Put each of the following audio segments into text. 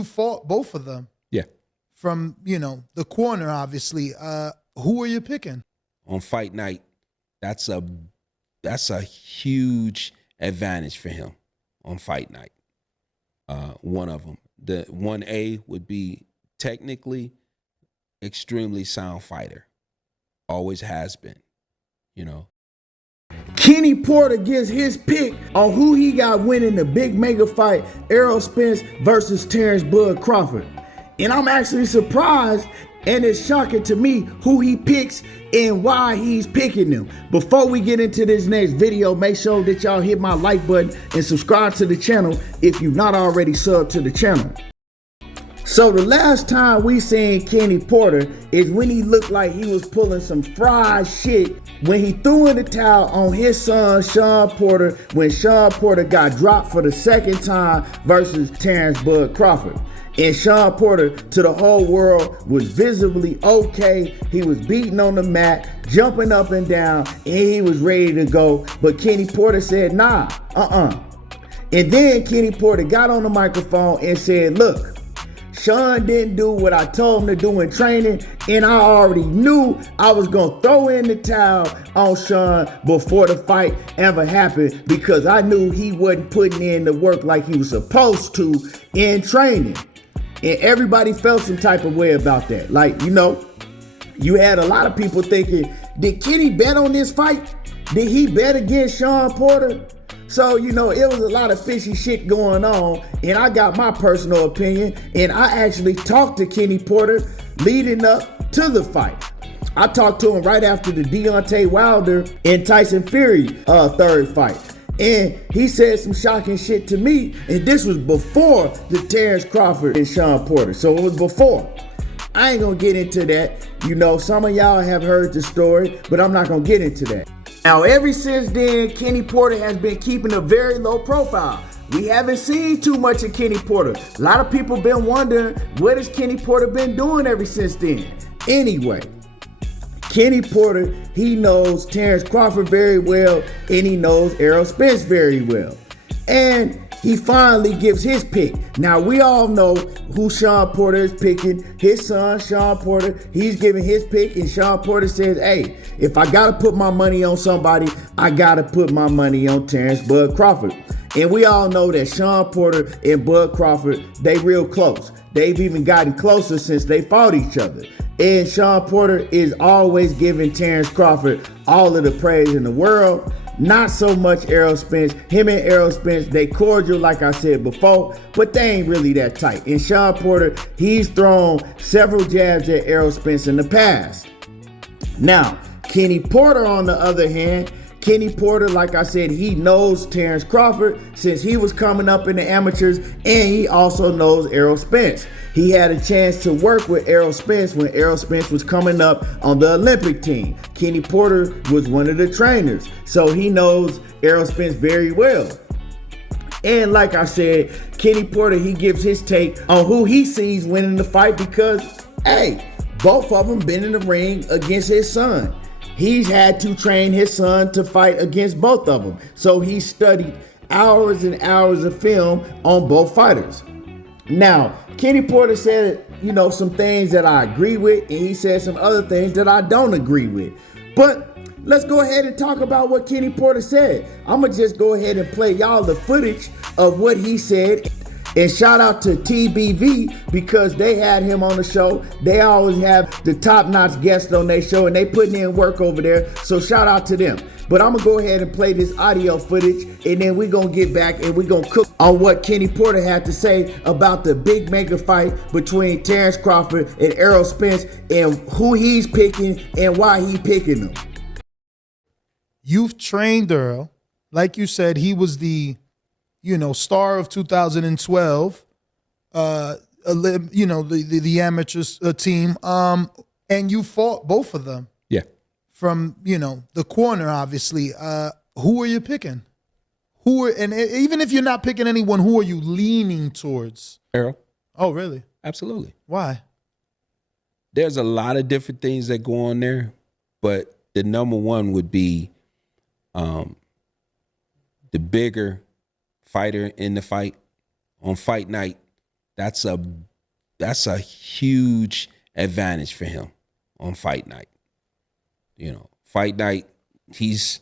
you fought both of them. Yeah. From, the corner, obviously. Who are you picking? On fight night, that's a huge advantage for him on fight night. One of them. The 1A would be technically extremely sound fighter. Always has been, Kenny Porter gives his pick on who he got winning the big mega fight, Errol Spence versus Terence Bud Crawford. And I'm actually surprised, and it's shocking to me who he picks and why he's picking them. Before we get into this next video, make sure that y'all hit my like button and subscribe to the channel if you're not already subbed to the channel. So the last time we seen Kenny Porter is when he looked like he was pulling some fried shit when he threw in the towel on his son Shawn Porter when Shawn Porter got dropped for the second time versus Terence Bud Crawford. And Shawn Porter, to the whole world, was visibly okay. He was beating on the mat, jumping up and down, and he was ready to go. But Kenny Porter said, nah, And then Kenny Porter got on the microphone and said, look, Shawn didn't do what I told him to do in training, and I already knew I was going to throw in the towel on Shawn before the fight ever happened because I knew he wasn't putting in the work like he was supposed to in training. And everybody felt some type of way about that. Like, you had a lot of people thinking, did Kenny bet on this fight? Did he bet against Shawn Porter? So, it was a lot of fishy shit going on, and I got my personal opinion, and I actually talked to Kenny Porter leading up to the fight. I talked to him right after the Deontay Wilder and Tyson Fury third fight. And he said some shocking shit to me, and this was before the Terence Crawford and Shawn Porter. So it was before. I ain't gonna get into that. Some of y'all have heard the story, but I'm not gonna get into that. Now, ever since then, Kenny Porter has been keeping a very low profile. We haven't seen too much of Kenny Porter. A lot of people been wondering, what has Kenny Porter been doing ever since then? Anyway, Kenny Porter, he knows Terence Crawford very well, and he knows Errol Spence very well. And he finally gives his pick. Now, we all know who Shawn Porter is picking. His son, Shawn Porter, he's giving his pick, and Shawn Porter says, hey, if I got to put my money on somebody, I got to put my money on Terence Bud Crawford. And we all know that Shawn Porter and Bud Crawford, they real close. They've even gotten closer since they fought each other. And Shawn Porter is always giving Terence Crawford all of the praise in the world. Not so much Errol Spence. Him and Errol Spence, they cordial like I said before, but they ain't really that tight. And Shawn Porter, he's thrown several jabs at Errol Spence in the past. Now, Kenny Porter on the other hand, Kenny Porter, like I said, he knows Terence Crawford since he was coming up in the amateurs, and he also knows Errol Spence. He had a chance to work with Errol Spence when Errol Spence was coming up on the Olympic team. Kenny Porter was one of the trainers, so he knows Errol Spence very well. And like I said, Kenny Porter, he gives his take on who he sees winning the fight because, hey, both of them been in the ring against his son. He's had to train his son to fight against both of them. So he studied hours and hours of film on both fighters. Now, Kenny Porter said, some things that I agree with, and he said some other things that I don't agree with. But let's go ahead and talk about what Kenny Porter said. I'm going to just go ahead and play y'all the footage of what he said. And shout out to TBV because they had him on the show. They always have the top-notch guests on their show, and they putting in work over there. So shout out to them. But I'm going to go ahead and play this audio footage, and then we're going to get back and we're going to cook on what Kenny Porter had to say about the big mega fight between Terence Crawford and Errol Spence and who he's picking and why he's picking them. You've trained Errol. Like you said, he was the star of 2012, the amateurs team, and you fought both of them. Yeah. From, the corner, obviously. Who are you picking? And even if you're not picking anyone, who are you leaning towards? Errol. Oh, really? Absolutely. Why? There's a lot of different things that go on there, but the number one would be the bigger fighter in the fight on fight night. That's a huge advantage for him on fight night. Fight night, he's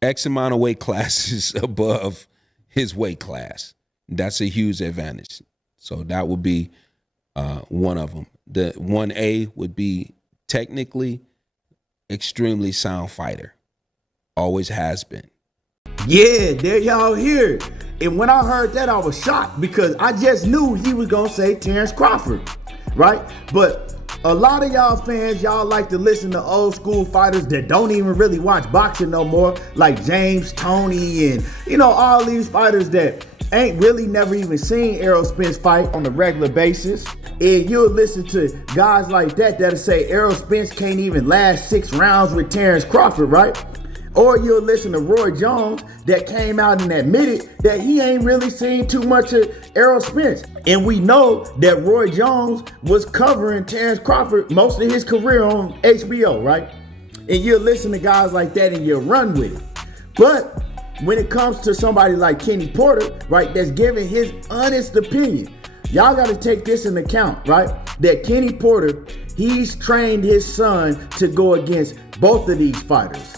X amount of weight classes above his weight class. That's a huge advantage. So that would be one of them. The 1A would be technically extremely sound fighter. Always has been. Yeah, there y'all hear it. And when I heard that, I was shocked because I just knew he was gonna say Terence Crawford, right? But a lot of y'all fans, y'all like to listen to old school fighters that don't even really watch boxing no more, like James Toney and all these fighters that ain't really never even seen Errol Spence fight on a regular basis. And you'll listen to guys like that'll say Errol Spence can't even last 6 rounds with Terence Crawford, right? Or you'll listen to Roy Jones that came out and admitted that he ain't really seen too much of Errol Spence. And we know that Roy Jones was covering Terence Crawford most of his career on HBO, right? And you'll listen to guys like that and you'll run with it. But when it comes to somebody like Kenny Porter, right, that's giving his honest opinion, y'all got to take this into account, right? That Kenny Porter, he's trained his son to go against both of these fighters.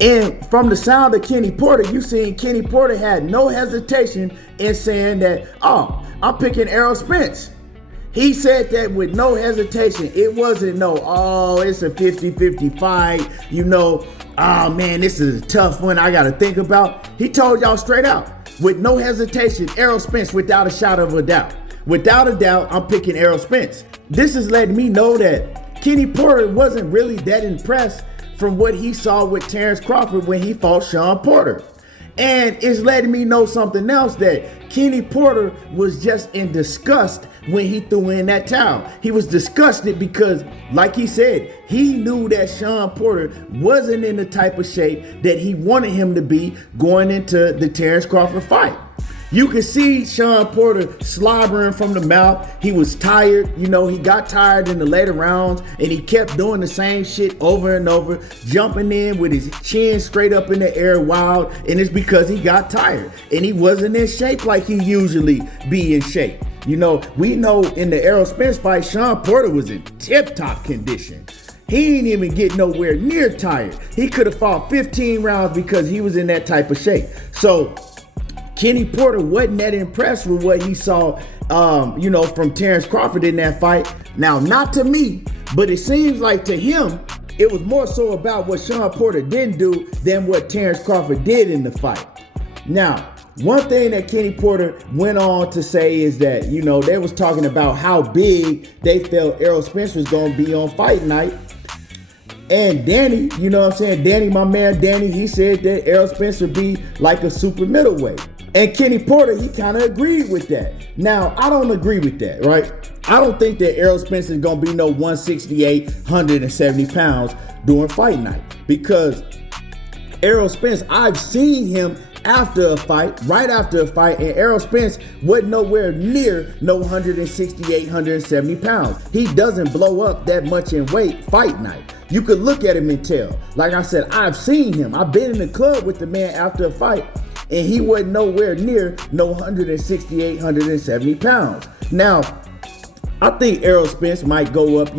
And from the sound of Kenny Porter, you seen Kenny Porter had no hesitation in saying that, oh, I'm picking Errol Spence. He said that with no hesitation. It wasn't it's a 50-50 fight, oh man, this is a tough one I got to think about. He told y'all straight out, with no hesitation, Errol Spence without a shot of a doubt. Without a doubt, I'm picking Errol Spence. This is letting me know that Kenny Porter wasn't really that impressed from what he saw with Terence Crawford when he fought Shawn Porter. And it's letting me know something else, that Kenny Porter was just in disgust when he threw in that towel. He was disgusted because, like he said, he knew that Shawn Porter wasn't in the type of shape that he wanted him to be going into the Terence Crawford fight. You could see Shawn Porter slobbering from the mouth. He was tired. He got tired in the later rounds and he kept doing the same shit over and over, jumping in with his chin straight up in the air wild. And it's because he got tired and he wasn't in shape like he usually be in shape. We know in the Errol Spence fight, Shawn Porter was in tip-top condition. He ain't even get nowhere near tired. He could have fought 15 rounds because he was in that type of shape. So Kenny Porter wasn't that impressed with what he saw, from Terence Crawford in that fight. Now, not to me, but it seems like to him, it was more so about what Shawn Porter didn't do than what Terence Crawford did in the fight. Now, one thing that Kenny Porter went on to say is that, they was talking about how big they felt Errol Spence was going to be on fight night. And Danny, Danny, my man Danny, he said that Errol Spence would be like a super middleweight. And Kenny Porter, he kind of agreed with that. Now, I don't agree with that, right? I don't think that Errol Spence is going to be no 168, 170 pounds during fight night. Because Errol Spence, I've seen him after a fight, right after a fight, and Errol Spence wasn't nowhere near no 168, 170 pounds. He doesn't blow up that much in weight fight night. You could look at him and tell. Like I said, I've seen him. I've been in the club with the man after a fight, and he wasn't nowhere near no 168, 170 pounds. Now, I think Errol Spence might go up,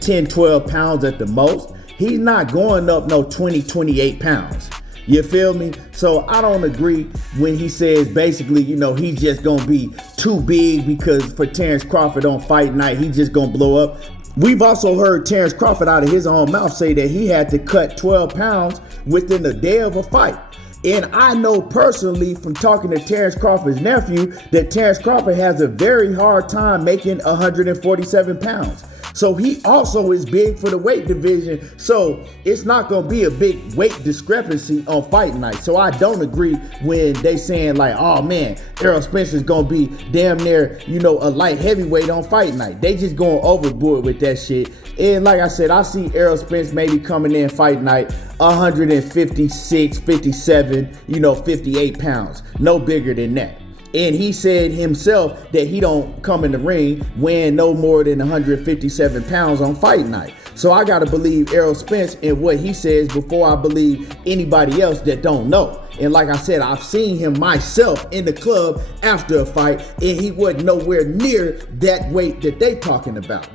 10, 12 pounds at the most. He's not going up no 20, 28 pounds. You feel me? So I don't agree when he says basically, he's just going to be too big because for Terence Crawford on fight night, he's just going to blow up. We've also heard Terence Crawford out of his own mouth say that he had to cut 12 pounds within a day of a fight. And I know personally from talking to Terence Crawford's nephew that Terence Crawford has a very hard time making 147 pounds. So he also is big for the weight division. So it's not going to be a big weight discrepancy on fight night. So I don't agree when they saying like, oh man, Errol Spence is going to be damn near, a light heavyweight on fight night. They just going overboard with that shit. And like I said, I see Errol Spence maybe coming in fight night 156, 57, 58 pounds. No bigger than that. And he said himself that he don't come in the ring weighing no more than 157 pounds on fight night. So I gotta believe Errol Spence and what he says before I believe anybody else that don't know. And like I said, I've seen him myself in the club after a fight, and he wasn't nowhere near that weight that they talking about.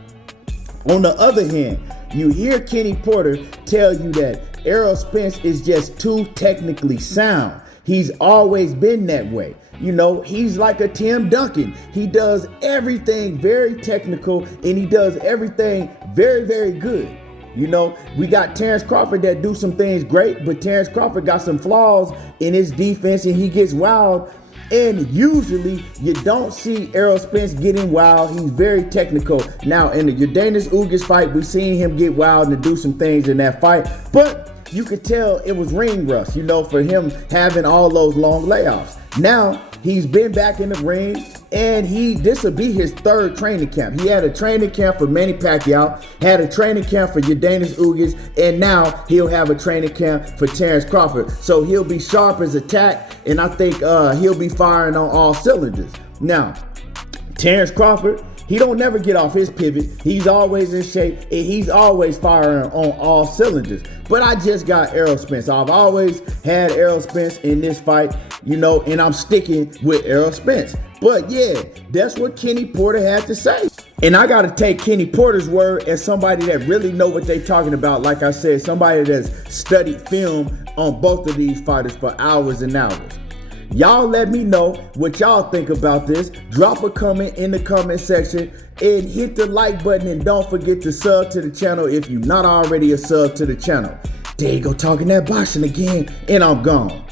On the other hand, you hear Kenny Porter tell you that Errol Spence is just too technically sound. He's always been that way. You know, he's like a Tim Duncan. He does everything very technical, and he does everything very, very good. You know, we got Terence Crawford that do some things great, but Terence Crawford got some flaws in his defense, and he gets wild. And usually you don't see Errol Spence getting wild. He's very technical. Now in the Yordenis Ugas fight, we seen him get wild and do some things in that fight, but you could tell it was ring rust, you know, for him having all those long layoffs. Now he's been back in the ring, and this will be his third training camp. He had a training camp for Manny Pacquiao, had a training camp for Yordenis Ugas, and now he'll have a training camp for Terence Crawford. So he'll be sharp as attack, and I think he'll be firing on all cylinders. Now, Terence Crawford, he don't never get off his pivot. He's always in shape, and he's always firing on all cylinders. But I just got Errol Spence. I've always had Errol Spence in this fight, you know, and I'm sticking with Errol Spence. But yeah, that's what Kenny Porter had to say. And I got to take Kenny Porter's word as somebody that really know what they're talking about. Like I said, somebody that's studied film on both of these fighters for hours and hours. Y'all let me know what y'all think about this. Drop a comment in the comment section and hit the like button, and don't forget to sub to the channel if you're not already a sub to the channel. There you go, talking that boxing again, and I'm gone.